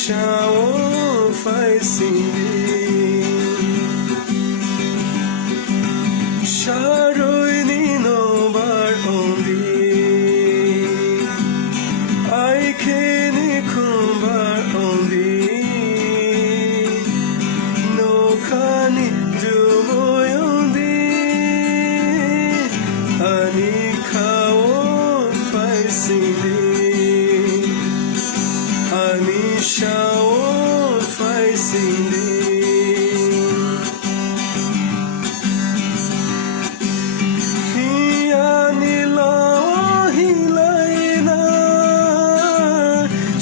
Anisha faisingi Sharoi nino bar ondi Aikeni kumbar ondi No kani dumoy ondi Anikao faisingi Anisha faisingi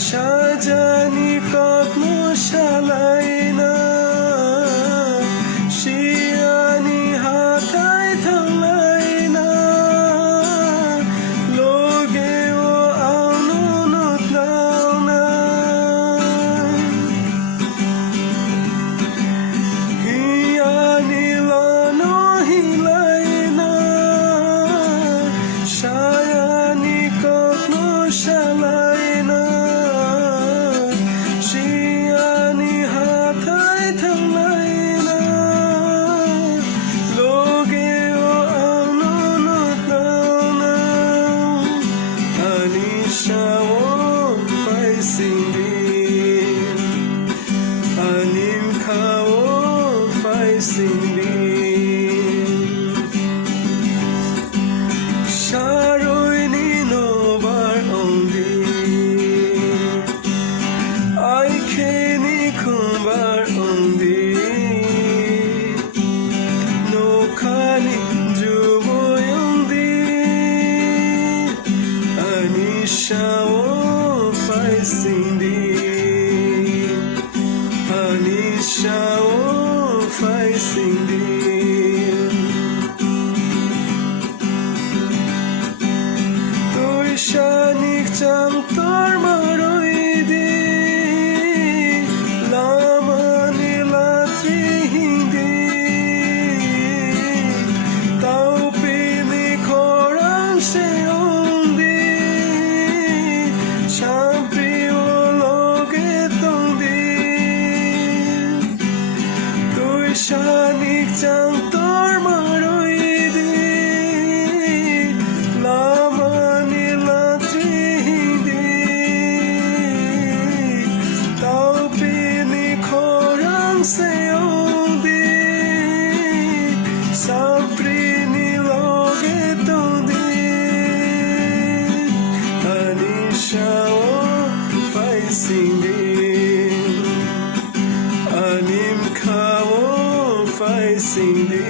Sajani kotno shalaina Shiani hatai thalaina Loge o aunu nutlauna Hiani lano hilaina Shayani kotno shalaina Sharoi nino bar ondi Aikeni kumbar ondi No kani jumoy ondi Anisha faisingi Anisha faisingi Shanik cham tor maroidi Lamani latri hindi Tau pini koran se ondi Champi o loge tondi Tui shanik cham tor maroidi Saprini loge tondi Anisha faisingi Anim kao faisingi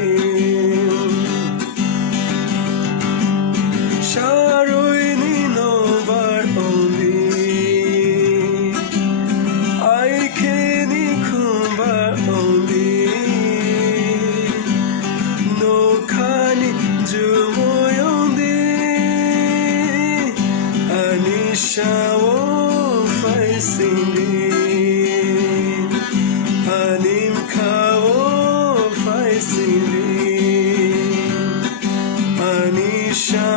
Sharoi nino bar ondi Aikeni kumbar ondi Jumoy ondi Anisha faisingi Anim kao faisingi Anisha